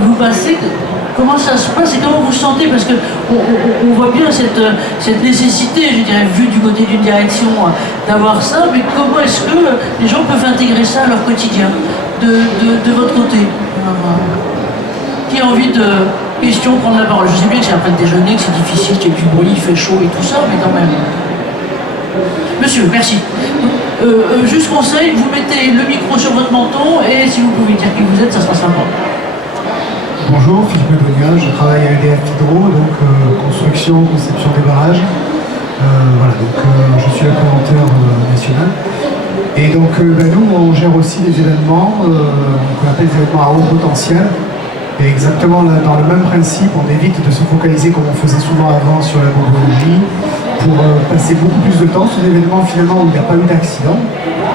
vous passez, comment ça se passe et comment vous sentez? Parce qu'on voit bien cette nécessité, je dirais, vue du côté d'une direction, d'avoir ça, mais comment est-ce que les gens peuvent intégrer ça à leur quotidien, de votre côté? Qui a envie de prendre la parole? Je sais bien que c'est après le déjeuner, que c'est difficile, qu'il y a du bruit, il fait chaud et tout ça, mais quand même. Monsieur, merci. Juste conseil, vous mettez le micro sur votre menton et si vous pouvez dire qui vous êtes, ça sera sympa. Bonjour, Philippe Medonia, je travaille à EDF Hydro, donc construction, conception des barrages. Voilà, donc je suis le préventeur national. Et donc nous, on gère aussi des événements qu'on appelle des événements à haut potentiel. Et exactement là, dans le même principe, on évite de se focaliser comme on faisait souvent avant sur la bombologie, pour passer beaucoup plus de temps sur des événements finalement où il n'y a pas eu d'accident.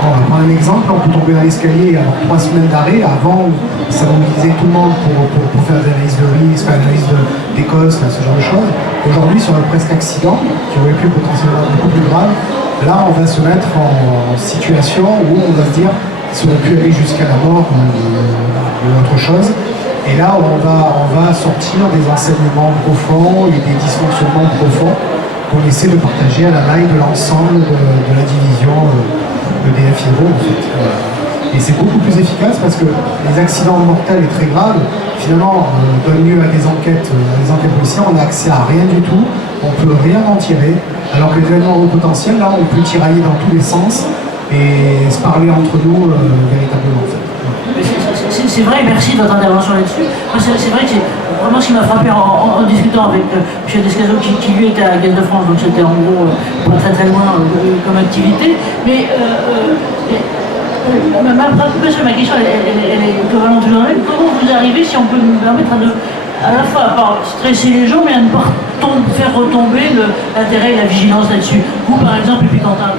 On va prendre un exemple, on peut tomber dans l'escalier et avoir 3 semaines d'arrêt. Avant, ça mobilisait tout le monde pour faire des analyses de risque, analyse des causes, ce genre de choses. Aujourd'hui, sur un presque accident, qui aurait pu potentiellement être beaucoup plus grave, là on va se mettre en situation où on va se dire ça aurait pu aller jusqu'à la mort ou autre chose. Et là, on va sortir des enseignements profonds et des dysfonctionnements profonds qu'on essaie de partager à la maille de l'ensemble de la division EDF Hydro, en fait. Et c'est beaucoup plus efficace parce que les accidents mortels et très graves, finalement, donnent lieu à des enquêtes policières. On n'a accès à rien du tout, on ne peut rien en tirer. Alors que les événements au potentiel, là, on peut tirailler dans tous les sens et se parler entre nous véritablement, en fait. C'est vrai, merci de votre intervention là-dessus. C'est vrai que c'est vraiment ce qui m'a frappé en discutant avec Michel Descazeaux, qui lui était à Gaz de France, donc c'était en gros pas très loin comme activité. Mais ma question, elle est globalement toujours la même. Comment vous arrivez, si on peut nous permettre, à la fois à pas stresser les gens, mais à ne pas faire retomber l'intérêt et la vigilance là-dessus? Vous, par exemple, et puis Quentin.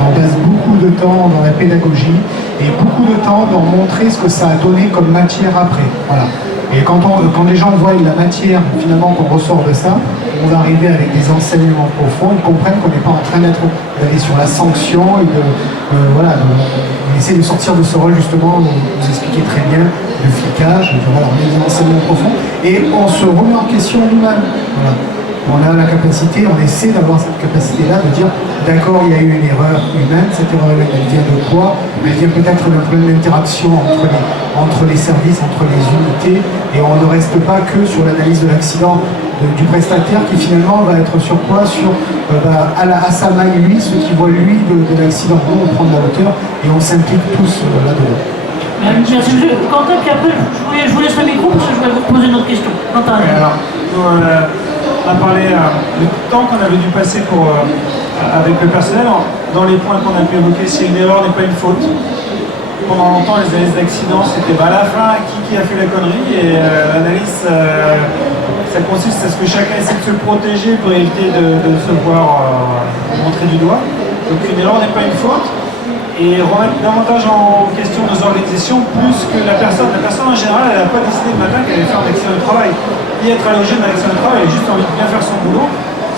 On passe beaucoup de temps dans la pédagogie et beaucoup de temps dans montrer ce que ça a donné comme matière après. Voilà. Et quand les gens voient la matière finalement qu'on ressort de ça, on va arriver avec des enseignements profonds, ils comprennent qu'on n'est pas en train d'aller sur la sanction et on essaie de sortir de ce rôle justement, vous expliquez très bien, de flicage, voilà, on met des enseignements profonds et on se remet en question nous-mêmes. Voilà. On a la capacité, on essaie d'avoir cette capacité-là de dire d'accord, il y a eu une erreur humaine, cette erreur humaine, elle vient de quoi? Elle vient peut-être d'un problème d'interaction entre les services, entre les unités, et on ne reste pas que sur l'analyse de l'accident du prestataire qui finalement va être sur quoi? À sa maille, lui, ce qu'il voit lui de l'accident. Nous, on prend de la hauteur et on s'implique tous là-dedans. Merci monsieur. Quentin, puis après, je vous laisse le micro parce que je vais vous poser une autre question. Quentin. On a parlé du temps qu'on avait dû passer avec le personnel. Dans les points qu'on a pu évoquer, si une erreur n'est pas une faute. Pendant longtemps, les analyses d'accident, c'était à la fin qui a fait la connerie. Et l'analyse, ça consiste à ce que chacun essaie de se protéger pour éviter de se voir montrer du doigt. Donc une erreur n'est pas une faute. Et remettre davantage en question nos organisations plus que la personne. La personne en général, elle n'a pas décidé le matin qu'elle allait faire un accident de travail. Ni être à l'origine d'un accident de travail, elle a juste envie de bien faire son boulot.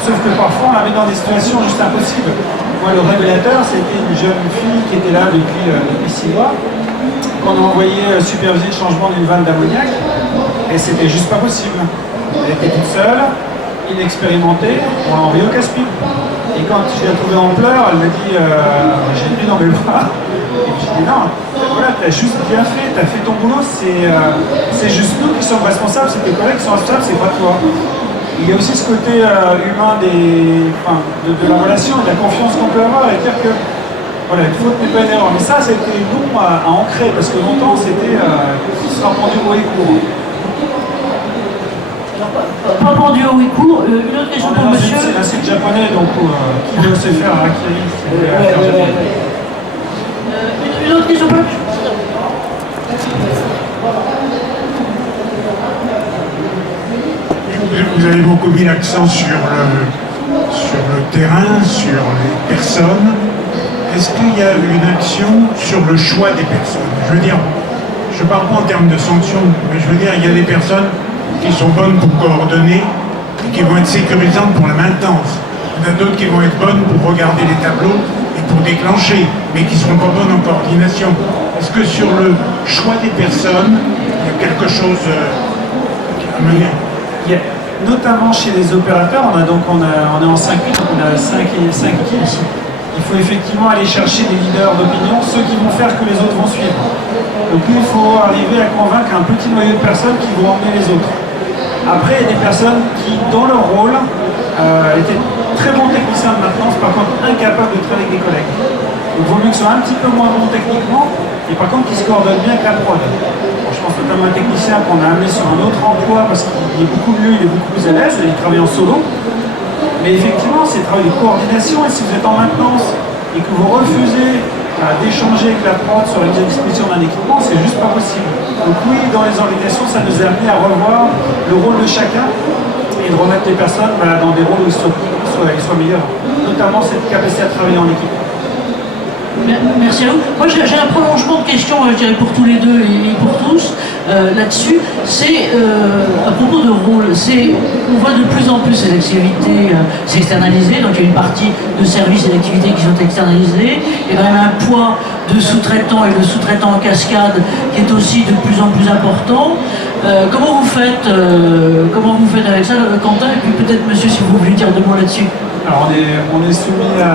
Sauf que parfois, on la met dans des situations juste impossibles. Moi, le révélateur, c'était une jeune fille qui était là depuis 6 mois, qu'on a envoyé superviser le changement d'une vanne d'ammoniac, et c'était juste pas possible. Elle était toute seule, inexpérimentée, on l'a envoyée au casse-pipe. Et quand je l'ai trouvée en pleurs, elle m'a dit j'ai pris dans mes bras. Et j'ai dit non, voilà, t'as juste bien fait, t'as fait ton boulot, c'est juste nous qui sommes responsables, c'est tes collègues qui sont responsables, c'est pas toi. Il y a aussi ce côté humain de la relation, de la confiance qu'on peut avoir et dire que voilà, une faute n'est pas une erreur. Mais ça, c'était long à ancrer parce que longtemps, c'était ce sera pendu au et court. Pas pendu au et court. Une autre question pour monsieur. C'est un site japonais, donc qui doit se faire à Akiri, c'est affaire japonaise. Une autre question pour monsieur. Vous avez beaucoup mis l'accent sur le terrain, sur les personnes. Est-ce qu'il y a une action sur le choix des personnes? Je veux dire, je ne parle pas en termes de sanctions, mais je veux dire, il y a des personnes qui sont bonnes pour coordonner et qui vont être sécurisantes pour la maintenance. Il y en a d'autres qui vont être bonnes pour regarder les tableaux et pour déclencher, mais qui ne seront pas bonnes en coordination. Est-ce que sur le choix des personnes, il y a quelque chose à mener. Notamment chez les opérateurs, on est en 5 donc on a 5 équipes. Il faut effectivement aller chercher des leaders d'opinion, ceux qui vont faire que les autres vont suivre. Donc il faut arriver à convaincre un petit noyau de personnes qui vont emmener les autres. Après, il y a des personnes qui, dans leur rôle, étaient très bons techniciens de maintenance, par contre incapables de travailler avec des collègues. Donc il vaut mieux qu'ils soient un petit peu moins bons techniquement, et par contre qu'ils se coordonnent bien avec la prod. Je pense notamment à un technicien qu'on a amené sur un autre emploi parce qu'il est beaucoup mieux, il est beaucoup plus à l'aise, il travaille en solo. Mais effectivement, c'est un travail de coordination, et si vous êtes en maintenance et que vous refusez d'échanger avec la prod sur la mise à disposition d'un équipement, c'est juste pas possible. Donc oui, dans les organisations, ça nous a amené à revoir le rôle de chacun et de remettre les personnes dans des rôles où ils soient meilleurs, notamment cette capacité à travailler en équipe. Merci à vous. Moi, j'ai un prolongement de questions, je dirais, pour tous les deux et pour tous, là-dessus. C'est, à propos de rôle, on voit de plus en plus ces activités s'externaliser, donc il y a une partie de services et d'activités qui sont externalisées. Il y a quand même un poids de sous-traitants et de sous-traitants en cascade qui est aussi de plus en plus important. Comment vous faites avec ça, Quentin, et puis peut-être monsieur, si vous voulez dire deux mots là-dessus. Alors on est soumis à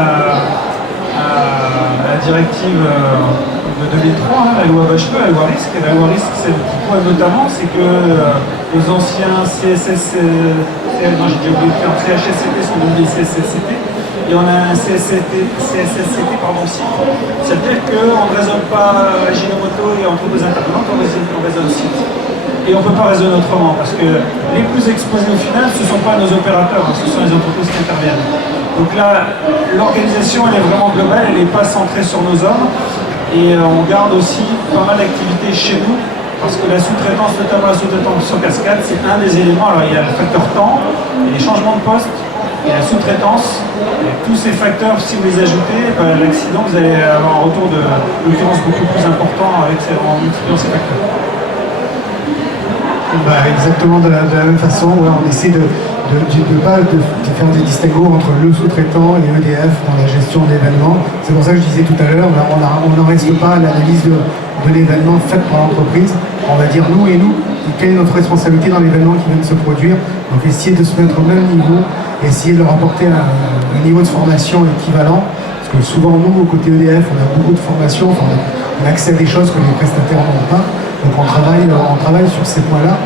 la directive de 2003, la loi Bachepeux, la loi RISC. Et la loi RISC, c'est le petit point notamment, c'est que les anciens CHSCT sont devenus CSSCT, et on a un CSSCT pardon, site. C'est-à-dire qu'on ne raisonne pas la Ginomoto et entreprises intervenantes, on raisonne site. Et on ne peut pas raisonner autrement, parce que les plus exposés au final, ce ne sont pas nos opérateurs, ce sont les entreprises qui interviennent. Donc là, l'organisation, elle est vraiment globale, elle n'est pas centrée sur nos hommes. Et on garde aussi pas mal d'activités chez nous, parce que la sous-traitance, notamment la sous-traitance sur cascade, c'est un des éléments. Alors il y a le facteur temps, il y a les changements de poste, il y a la sous-traitance. Et tous ces facteurs, si vous les ajoutez, l'accident, vous allez avoir un retour de l'occurrence beaucoup plus important en multipliant ces facteurs. Exactement de la même façon, on essaie de faire des distinguos entre le sous-traitant et EDF dans la gestion d'événements. C'est pour ça que je disais tout à l'heure, on n'en reste pas à l'analyse de l'événement fait par l'entreprise. On va dire nous et nous, quelle est notre responsabilité dans l'événement qui vient de se produire. Donc essayer de se mettre au même niveau, essayer de leur apporter un niveau de formation équivalent. Parce que souvent nous, au côté EDF, on a beaucoup de formation, on a accès à des choses que les prestataires n'ont pas. Donc on travaille sur ces points-là.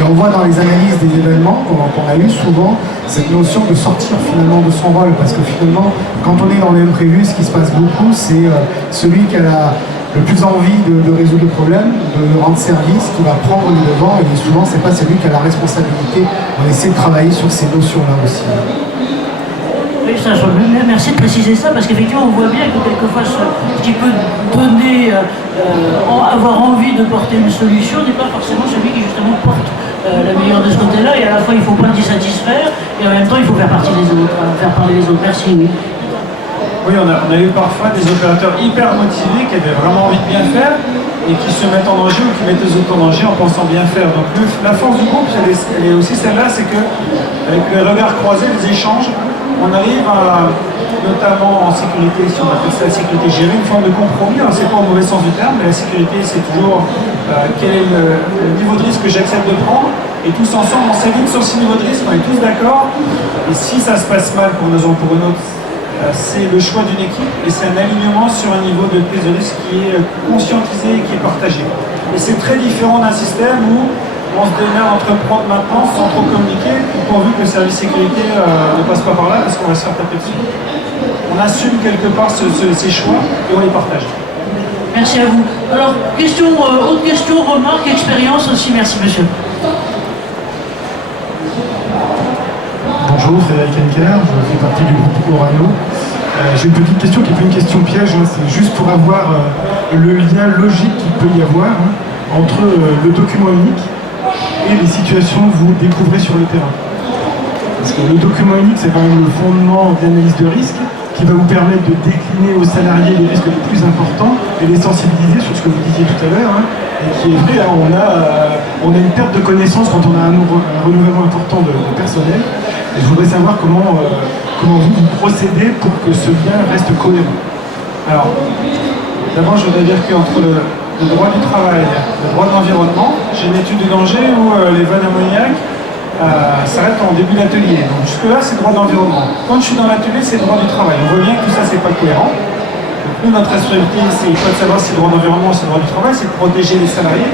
Et on voit dans les analyses des événements qu'on a eu souvent cette notion de sortir finalement de son rôle. Parce que finalement, quand on est dans l'imprévu, ce qui se passe beaucoup, c'est celui qui a le plus envie de résoudre le problème, de rendre service, qui va prendre le devant. Et souvent, c'est pas celui qui a la responsabilité. On essaie de travailler sur ces notions-là aussi. Oui, merci de préciser ça, parce qu'effectivement, on voit bien que quelquefois, ce qui peut donner, avoir envie de porter une solution n'est pas forcément celui qui justement porte la meilleure de ce côté-là, et à la fois, il ne faut pas le dissatisfaire, et en même temps, il faut faire partie des autres, faire parler les autres. Merci, oui. Oui, on a eu parfois des opérateurs hyper motivés qui avaient vraiment envie de bien faire et qui se mettent en danger ou qui mettent les autres en danger en pensant bien faire. Donc la force du groupe, elle est aussi celle-là, c'est que avec les regards croisés, les échanges, on arrive à, notamment en sécurité, si on appelle ça la sécurité, gérer une forme de compromis. Alors c'est pas au mauvais sens du terme, mais la sécurité, c'est toujours quel est le niveau de risque que j'accepte de prendre. Et tous ensemble, on s'aligne sur ce niveau de risque, on est tous d'accord. Et si ça se passe mal pour nous ou pour une autre, c'est le choix d'une équipe et c'est un alignement sur un niveau de prise de risque qui est conscientisé et qui est partagé. Et c'est très différent d'un système où on se démerde entre prod maintenant sans trop communiquer, pourvu que le service sécurité ne passe pas par là parce qu'on va se faire taper dessus. On assume quelque part ces choix et on les partage. Merci à vous. Alors, autre question, remarque, expérience aussi. Merci, monsieur. Bonjour, Frédéric Henker, je fais partie du groupe Orano. J'ai une petite question qui n'est pas une question piège, c'est juste pour avoir le lien logique qu'il peut y avoir entre le document unique et les situations que vous découvrez sur le terrain. Parce que le document unique, c'est quand même le fondement d'analyse de risque qui va vous permettre de décliner aux salariés les risques les plus importants et les sensibiliser sur ce que vous disiez tout à l'heure. Et qui est vrai, on a une perte de connaissances quand on a un renouvellement important de personnel. Et je voudrais savoir comment vous procédez pour que ce lien reste cohérent. Alors, d'abord, je voudrais dire qu'entre le le droit du travail, le droit de l'environnement. J'ai une étude de danger où les vannes ammoniaques s'arrêtent en début d'atelier. Donc jusque-là, c'est le droit de l'environnement. Quand je suis dans l'atelier, c'est le droit du travail. On voit bien que tout ça, c'est pas cohérent. Donc, nous, notre responsabilité, c'est pas de savoir si c'est le droit de l'environnement ou si c'est le droit du travail, c'est de protéger les salariés.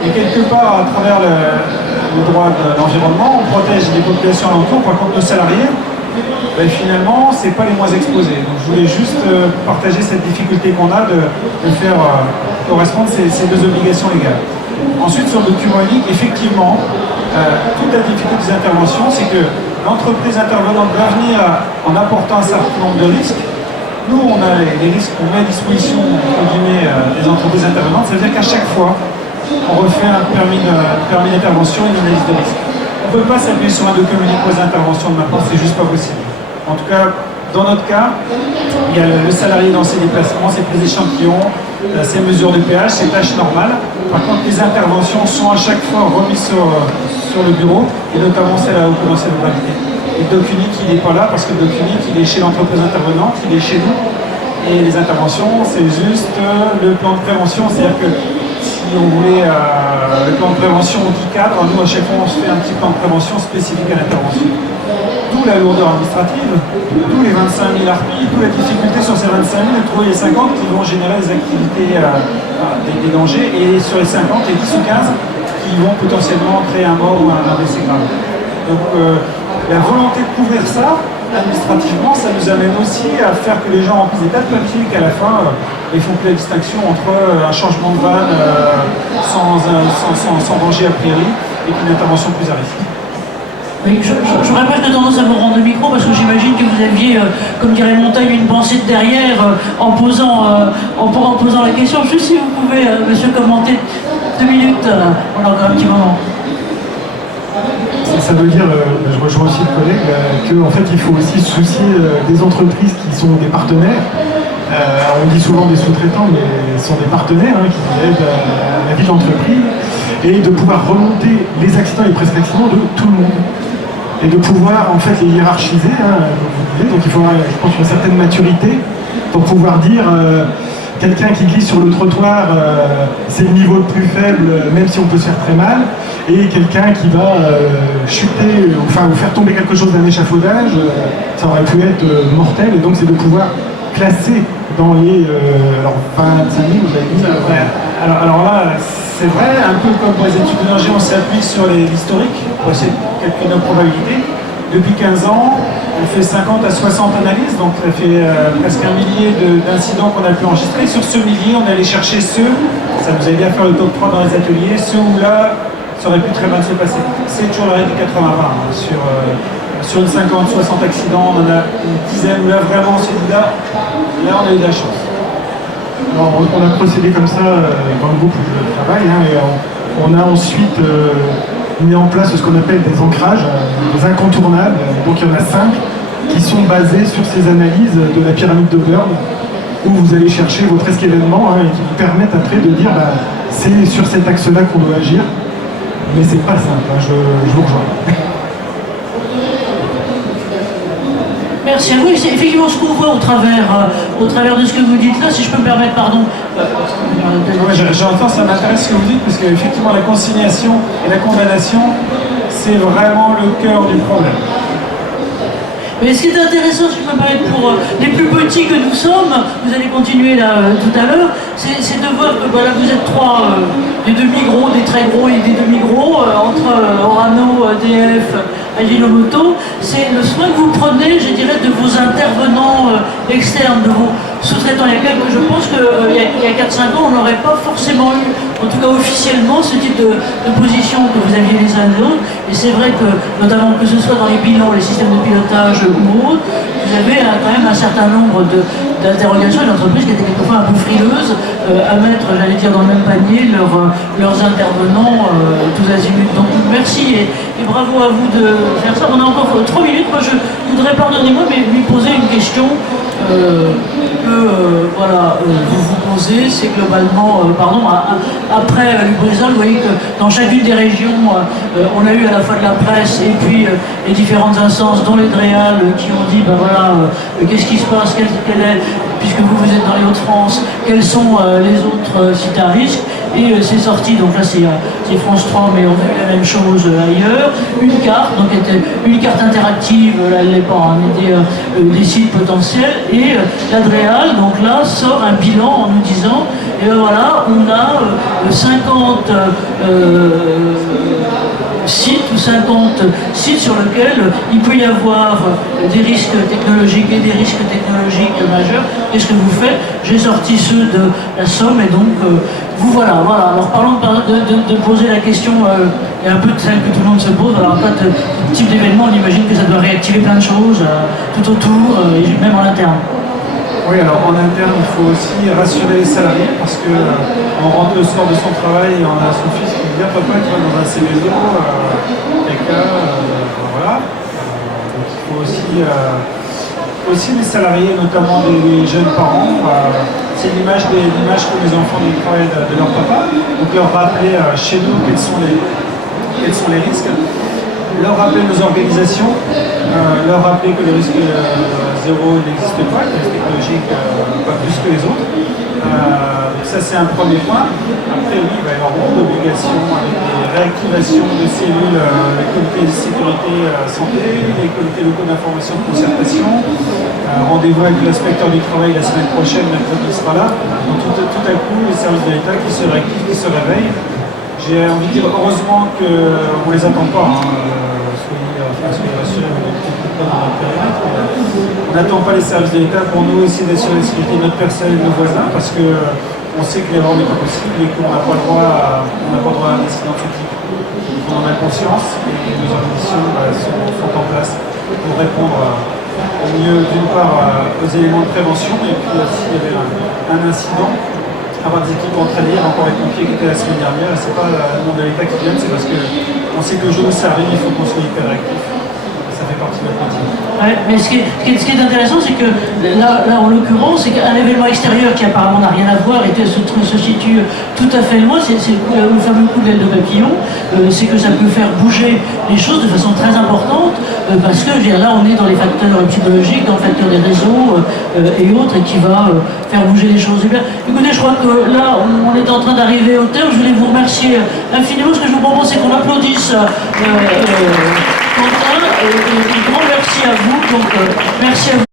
Et quelque part, à travers le droit de l'environnement, on protège les populations alentours. Par contre, nos salariés, ben, finalement, c'est pas les moins exposés. Donc je voulais juste partager cette difficulté qu'on a de faire correspondre ces deux obligations légales. Ensuite, sur le document unique, effectivement, toute la difficulté des interventions, c'est que l'entreprise intervenante doit venir en apportant un certain nombre de risques. Nous, on a les risques qu'on met à disposition entre guillemets, des entreprises intervenantes. Ça veut dire qu'à chaque fois, on refait un permis d'intervention et une analyse de risque. On ne peut pas s'appuyer sur un document unique pour les interventions de maintenant, c'est juste pas possible. En tout cas, dans notre cas, il y a le salarié dans ses déplacements, ses prises d'échantillons, ses mesures de pH, ses tâches normales. Par contre, les interventions sont à chaque fois remises sur le bureau, et notamment celle à haut potentiel de gravité. Et le doc unique, il n'est pas là parce que le doc unique, il est chez l'entreprise intervenante, il est chez nous. Et les interventions, c'est juste le plan de prévention, c'est-à-dire que si on voulait le plan de prévention qui cadre, nous à chaque fois on se fait un petit plan de prévention spécifique à l'intervention. D'où la lourdeur administrative, d'où les 25 000 harpies, d'où la difficulté sur ces 25 000 de trouver les 50 qui vont générer des activités, des dangers, et sur les 50, les 10 ou 15 qui vont potentiellement créer un mort ou un décès grave. Donc la volonté de couvrir ça, administrativement, ça nous amène aussi à faire que les gens remplissent des tas de papiers qu'à la fin, ils font plus la distinction entre un changement de vanne sans danger a priori et une intervention plus à risque. Oui, j'aurais presque tendance à vous rendre le micro parce que j'imagine que vous aviez, comme dirait Montaigne, une pensée de derrière en posant la question. Juste si vous pouvez, monsieur, commenter 2 minutes, on a encore un petit moment. Ça veut dire, je rejoins aussi le collègue, qu'en fait il faut aussi se soucier des entreprises qui sont des partenaires. On dit souvent des sous-traitants, mais ce sont des partenaires qui aident à la vie de l'entreprise, et de pouvoir remonter les accidents et les presque accidents de tout le monde. Et de pouvoir en fait les hiérarchiser, donc il faut avoir, je pense, une certaine maturité pour pouvoir dire quelqu'un qui glisse sur le trottoir, c'est le niveau le plus faible, même si on peut se faire très mal, et quelqu'un qui va chuter, ou faire tomber quelque chose d'un échafaudage, ça aurait pu être mortel, et donc c'est de pouvoir classer dans les 25 000, vous avez dit. Alors là, c'est vrai, un peu comme pour les études d'énergie, on s'appuie sur l'historique pour essayer de calculer nos probabilités. Depuis 15 ans, on fait 50 à 60 analyses, donc ça fait presque 1 millier d'incidents qu'on a pu enregistrer. Sur ce millier, on est allé chercher ceux, ça nous a aidé à faire le top 3 dans les ateliers, ceux où là, ça aurait pu très mal se passer. C'est toujours la règle du 80-20. Sur une 50-60 accidents, on en a une dizaine où là, vraiment, celui-là, là, on a eu de la chance. Alors, on a procédé comme ça dans le groupe où je travaille, et on a ensuite mis en place ce qu'on appelle des ancrages, des incontournables. Donc il y en a 5 qui sont basés sur ces analyses de la pyramide de Burn, où vous allez chercher votre risque événement et qui vous permettent après de dire c'est sur cet axe-là qu'on doit agir. Mais c'est pas simple, je vous rejoins. Merci à vous. C'est effectivement ce qu'on voit au travers de ce que vous dites là, si je peux me permettre, pardon. J'entends, ça m'intéresse ce que vous dites, parce qu'effectivement la conciliation et la condamnation, c'est vraiment le cœur du problème. Mais ce qui est intéressant, si je peux me permettre, pour les plus petits que nous sommes, vous allez continuer là tout à l'heure, c'est de voir que voilà, vous êtes 3 des demi-gros, des très gros et des demi-gros, entre Orano, EDF, Ajinomoto. C'est le soin que vous prenez, je dirais, de vos intervenants externes, de vos sous-traitants. Je pense qu'il y a 4-5 ans, on n'aurait pas forcément eu, en tout cas officiellement, ce type de position que vous aviez les uns et les autres. Et c'est vrai que, notamment que ce soit dans les bilans, les systèmes de pilotage ou autres, vous avez quand même un certain nombre d'interrogations et d'entreprises qui étaient quelquefois un peu frileuses à mettre, j'allais dire, dans le même panier leurs intervenants tous azimuts. Donc merci et bravo à vous de faire ça. On a encore 3 minutes. Moi, je voudrais, pardonnez-moi, mais lui poser une question vous vous posez, c'est globalement, après Lubrizol, vous voyez que dans chacune des régions, on a eu à la fois de la presse et puis les différentes instances, dont les DREAL, qui ont dit, qu'est-ce qui se passe, quelle est puisque vous êtes dans les Hauts-de-France, quels sont les autres sites à risque. Et c'est sorti, donc là c'est France 3, mais on a eu la même chose ailleurs. Une carte, donc une carte interactive, là elle n'est pas, des sites potentiels. Et l'Adréal, donc là, sort un bilan en nous disant, et ben voilà, on a 50 sites ou 50 sites sur lesquels il peut y avoir des risques technologiques et des risques technologiques majeurs. Qu'est-ce que vous faites? J'ai sorti ceux de la Somme et donc vous voilà. Alors parlons de poser la question et un peu de celle que tout le monde se pose. Alors en fait, ce type d'événement, on imagine que ça doit réactiver plein de choses tout autour et même en interne. Oui, alors en interne, il faut aussi rassurer les salariés parce que on rentre le soir de son travail et on a son fils qui dit « Papa, tu vas dans un CVO, voilà. Donc il faut aussi les salariés, notamment des jeunes parents. C'est l'image que les enfants travaillent de leur papa. Donc leur rappeler chez nous quels sont les risques. Leur rappeler nos organisations, leur rappeler que le risque zéro n'existe pas, que les risques technologiques pas plus que les autres. Donc ça c'est un premier point. Après oui, il va y avoir beaucoup d'obligations avec des réactivations de cellules, les comités de sécurité santé, les comités locaux d'information de concertation. Rendez-vous avec l'inspecteur du travail la semaine prochaine, mercredi il sera là. Donc tout à coup, les services de l'État qui se réactivent, qui se réveillent. J'ai envie de dire heureusement qu'on ne les attend pas. Soyez rassurés, on n'attend pas les services de l'État pour nous essayer d'assurer la sécurité de notre personnel et de nos voisins parce qu'on sait que l'erreur n'est pas possible et qu'on n'a pas le droit à un incident de ce type. On en a conscience et nos organisations sont en place pour répondre au mieux d'une part aux éléments de prévention et puis s'il y avait un incident, avoir des équipes entraînées, encore les pompiers qui étaient la semaine dernière, c'est pas le monde de l'État qui vient, c'est parce qu'on sait que le jour où ça arrive, il faut qu'on soit hyper réactif. Ça fait partie de notre métier. Ouais, mais ce qui est intéressant, c'est que là en l'occurrence, c'est qu'un événement extérieur qui apparemment n'a rien à voir et se situe tout à fait loin, c'est le fameux coup de l'aile de papillon, c'est que ça peut faire bouger les choses de façon très importante, parce que je veux dire, là on est dans les facteurs psychologiques, dans le facteur des réseaux et autres, et qui va faire bouger les choses. Et bien, écoutez, je crois que là on est en train d'arriver au terme. Je voulais vous remercier infiniment. Ce que je vous propose, c'est qu'on applaudisse Quentin, et grand merci à vous. Donc, merci à vous.